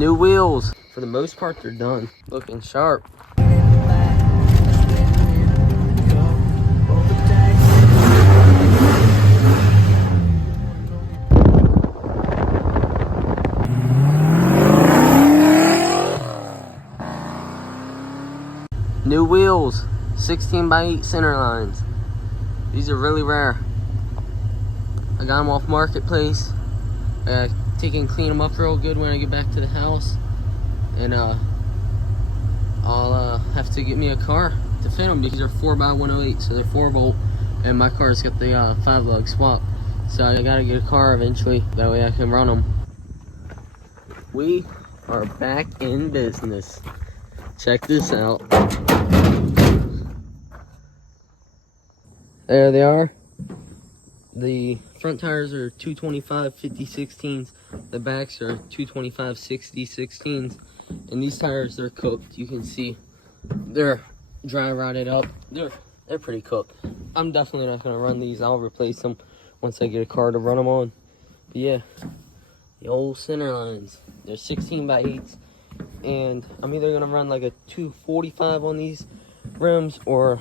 New wheels. For the most part, they're done. Looking sharp. New wheels, 16x8 center lines. These are really rare. I got them off Marketplace. Take and clean them up real good when I get back to the house. And I'll have to get me a car to fit them. These are 4x108, so they're 4-bolt. And my car's got the 5-lug swap. So I gotta get a car eventually. That way I can run them. We are back in business. Check this out. There they are. The front tires are 225 50/16s. The backs are 225 60/16s. And these tires, they're cooked. You can see they're dry rotted up. They're pretty cooked. I'm definitely not gonna run these. I'll replace them once I get a car to run them on. But yeah, the old center lines. They're 16x8s. And I'm either gonna run like a 245 on these rims or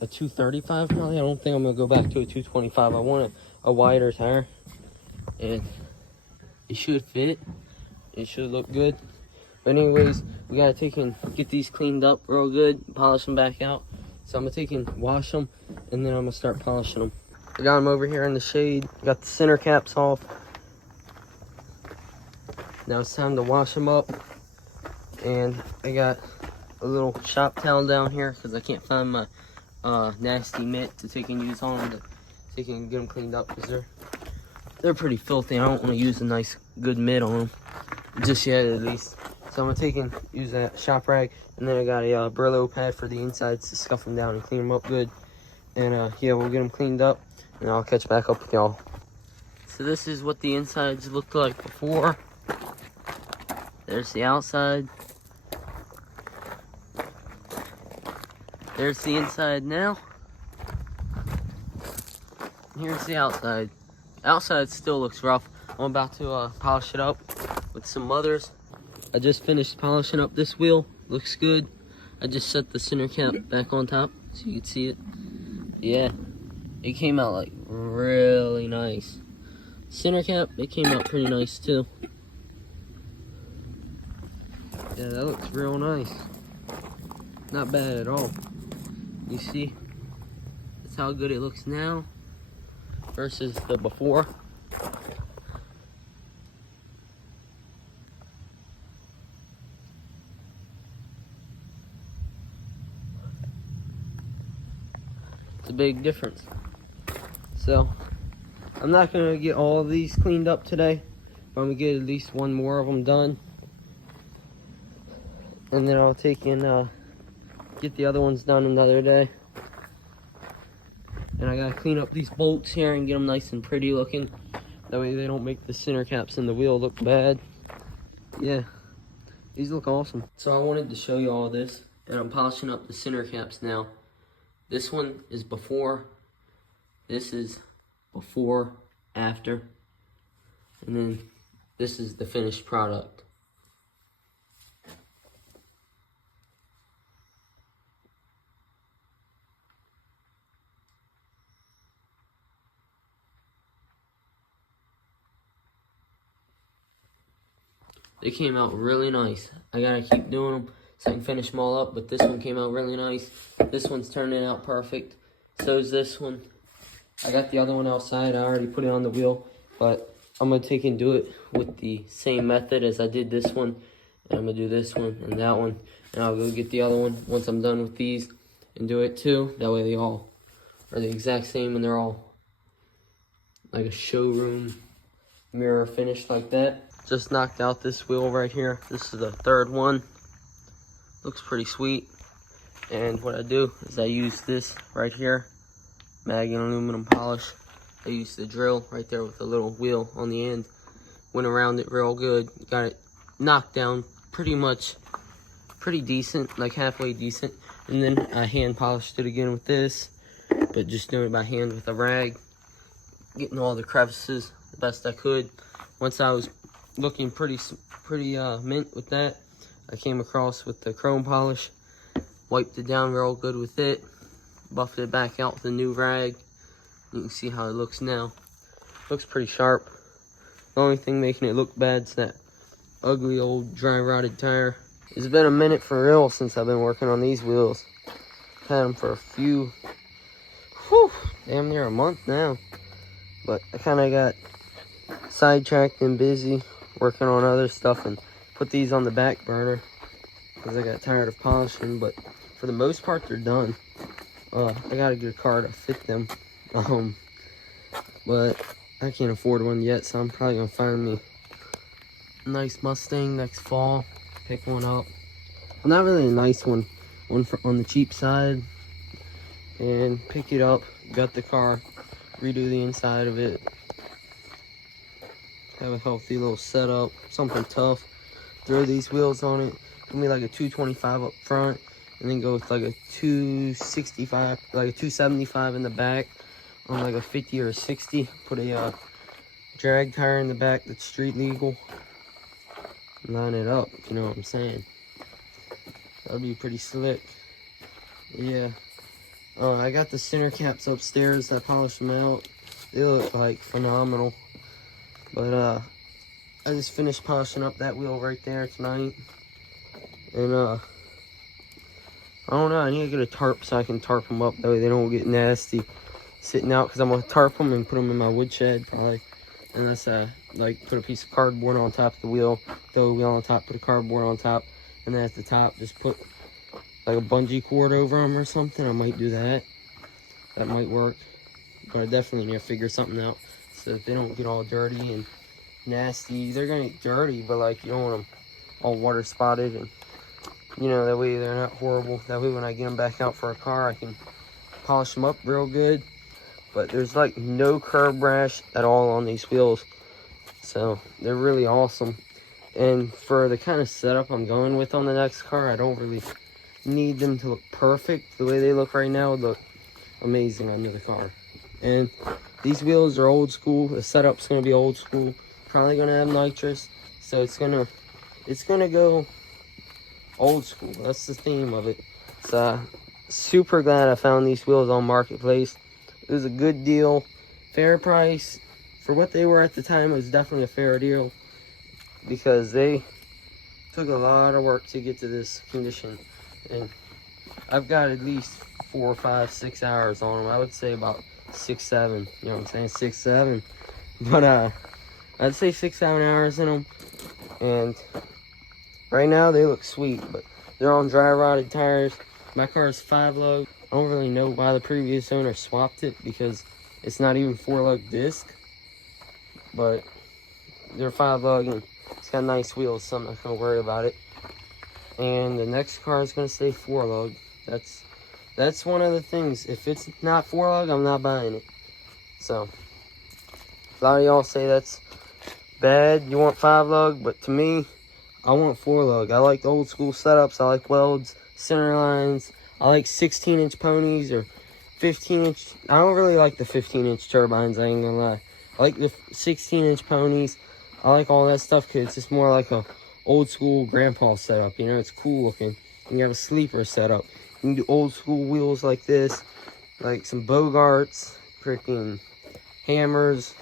a 235 probably. I don't think I'm gonna go back to a 225. I want a wider tire, and it should fit. It should look good. But anyways, we gotta take and get these cleaned up real good, polish them back out. So I'm gonna take and wash them, and then I'm gonna start polishing them. I got them over here in the shade. Got the center caps off. Now it's time to wash them up. And I got a little shop towel down here because I can't find my nasty mitt to take and use on them to take and get them cleaned up, because they're pretty filthy. I don't want to use a nice good mitt on them just yet, at least. So I'm gonna take and use that shop rag, and then I got a Brillo pad for the insides to scuff them down and clean them up good. And yeah, we'll get them cleaned up, and I'll catch back up with y'all. So this is what the insides looked like before. There's the outside. There's the inside now. Here's the outside. Outside still looks rough. I'm about to polish it up with some others. I just finished polishing up this wheel. Looks good. I just set the center cap back on top so you can see it. Yeah, it came out like really nice. Center cap, it came out pretty nice too. Yeah, that looks real nice. Not bad at all. You see, that's how good it looks now versus the before. It's a big difference. So I'm not gonna get all of these cleaned up today, but I'm gonna get at least one more of them done, and then I'll take and get the other ones done another day. And I gotta clean up these bolts here and get them nice and pretty looking. That way they don't make the center caps in the wheel look bad. Yeah, these look awesome. So I wanted to show you all this, and I'm polishing up the center caps now. This one is before, this is before, after, and then this is the finished product. They came out really nice. I gotta keep doing them so I can finish them all up, but this one came out really nice. This one's turning out perfect. So is this one. I got the other one outside. I already put it on the wheel, but I'm gonna take and do it with the same method as I did this one. And I'm gonna do this one and that one, and I'll go get the other one once I'm done with these and do it too. That way they all are the exact same and they're all like a showroom mirror finish like that. Just knocked out this wheel right here. This is the third one. Looks pretty sweet. And what I do is I use this right here, mag and aluminum polish. I used the drill right there with the little wheel on the end. Went around it real good. Got it knocked down pretty decent, like halfway decent. And then I hand polished it again with this, but just doing it by hand with a rag. Getting all the crevices the best I could. Once I was looking pretty mint with that. I came across with the chrome polish, wiped it down real good with it, buffed it back out with a new rag. You can see how it looks now. Looks pretty sharp. The only thing making it look bad is that ugly old dry rotted tire. It's been a minute for real since I've been working on these wheels. Had them for a few, damn near a month now. But I kind of got sidetracked and busy working on other stuff and put these on the back burner because I got tired of polishing. But for the most part, they're done. I gotta get a car to fit them. But I can't afford one yet, so I'm probably gonna find me a nice Mustang next fall. Pick one up. Well, not really a nice one. One on the cheap side. And pick it up. Gut the car. Redo the inside of it. Have a healthy little setup. Something tough. Throw these wheels on it. Give me like a 225 up front. And then go with like a 265, like a 275 in the back. On like a 50 or a 60. Put a drag tire in the back that's street legal. Line it up, if you know what I'm saying. That'd be pretty slick. Yeah. I got the center caps upstairs. I polished them out. They look like phenomenal. But I just finished polishing up that wheel right there tonight. And I don't know, I need to get a tarp so I can tarp them up. That way they don't get nasty sitting out, because I'm going to tarp them and put them in my woodshed probably. And that's like put a piece of cardboard on top of the wheel, throw the wheel on top, put a cardboard on top, and then at the top just put like a bungee cord over them or something. I might do that. That might work. But I definitely need to figure something out so that they don't get all dirty and nasty. They're gonna get dirty, but like you don't want them all water spotted, and you know, that way they're not horrible. That way when I get them back out for a car, I can polish them up real good. But there's like no curb rash at all on these wheels. So they're really awesome. And for the kind of setup I'm going with on the next car, I don't really need them to look perfect. The way they look right now would look amazing under the car. And these wheels are old school. The setup's gonna be old school. Probably gonna have nitrous. So it's gonna go old school. That's the theme of it. So super glad I found these wheels on Marketplace. It was a good deal, fair price. For what they were at the time, it was definitely a fair deal because they took a lot of work to get to this condition. And I've got at least 4, 5, 6 hours on them. I would say about 6, 7. You know what I'm saying? 6, 7. But I'd say 6, 7 hours in them. And right now they look sweet, but they're on dry rotted tires. My car is 5-lug. I don't really know why the previous owner swapped it because it's not even 4-lug disc. But they're 5-lug and it's got nice wheels, so I'm not gonna worry about it. And the next car is gonna stay 4-lug. That's one of the things. If it's not 4-lug, I'm not buying it. So a lot of y'all say that's bad. You want 5-lug, but to me, I want 4-lug. I like the old school setups. I like welds, center lines. I like 16-inch ponies or 15-inch. I don't really like the 15-inch turbines, I ain't gonna lie. I like the 16-inch ponies. I like all that stuff because it's just more like a old school grandpa setup. You know, it's cool looking. And you have a sleeper setup. You can do old school wheels like this, like some Bogarts, freaking hammers.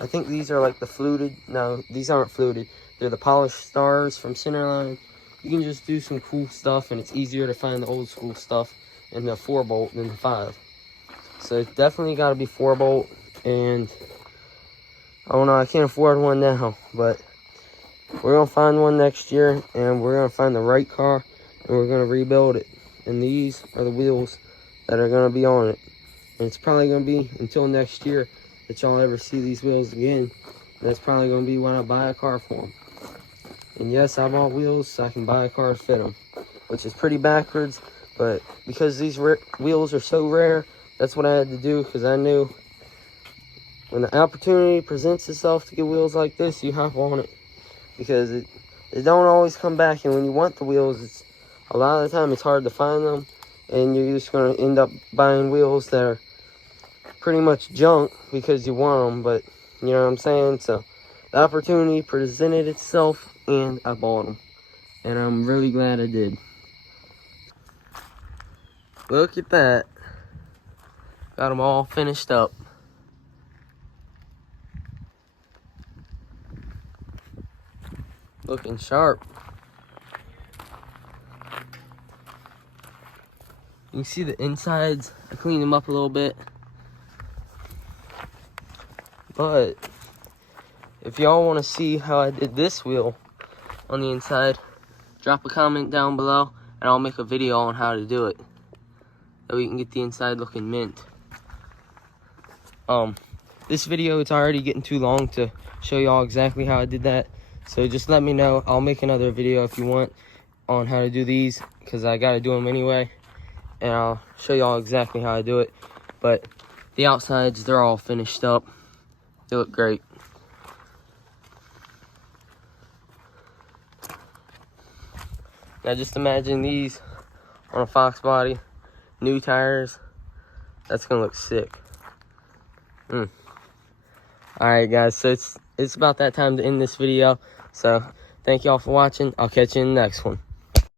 I think these are like the fluted. No, these aren't fluted. They're the polished stars from Centerline. You can just do some cool stuff, and it's easier to find the old school stuff in the 4-bolt than the 5. So it's definitely got to be 4-bolt, and I don't know, I can't afford one now, but we're going to find one next year, and we're going to find the right car, and we're going to rebuild it. And these are the wheels that are going to be on it. And it's probably going to be until next year that y'all ever see these wheels again. That's probably going to be when I buy a car for them. And yes, I bought wheels so I can buy a car to fit them, which is pretty backwards. But because these wheels are so rare, that's what I had to do, because I knew when the opportunity presents itself to get wheels like this, you hop on it. Because it don't always come back, and when you want the wheels, it's a lot of the time it's hard to find them, and you're just going to end up buying wheels that are pretty much junk because you want them, but you know what I'm saying? So the opportunity presented itself and I bought them. And I'm really glad I did. Look at that. Got them all finished up. Looking sharp. You can see the insides. I cleaned them up a little bit. But if y'all want to see how I did this wheel on the inside, drop a comment down below and I'll make a video on how to do it. So we can get the inside looking mint. This video, it's already getting too long to show y'all exactly how I did that. So just let me know. I'll make another video if you want on how to do these, because I got to do them anyway. And I'll show y'all exactly how I do it. But the outsides, they're all finished up. They look great. Now just imagine these on a Foxbody, new tires. That's gonna look sick. Alright guys, so it's about that time to end this video. So thank y'all for watching. I'll catch you in the next one.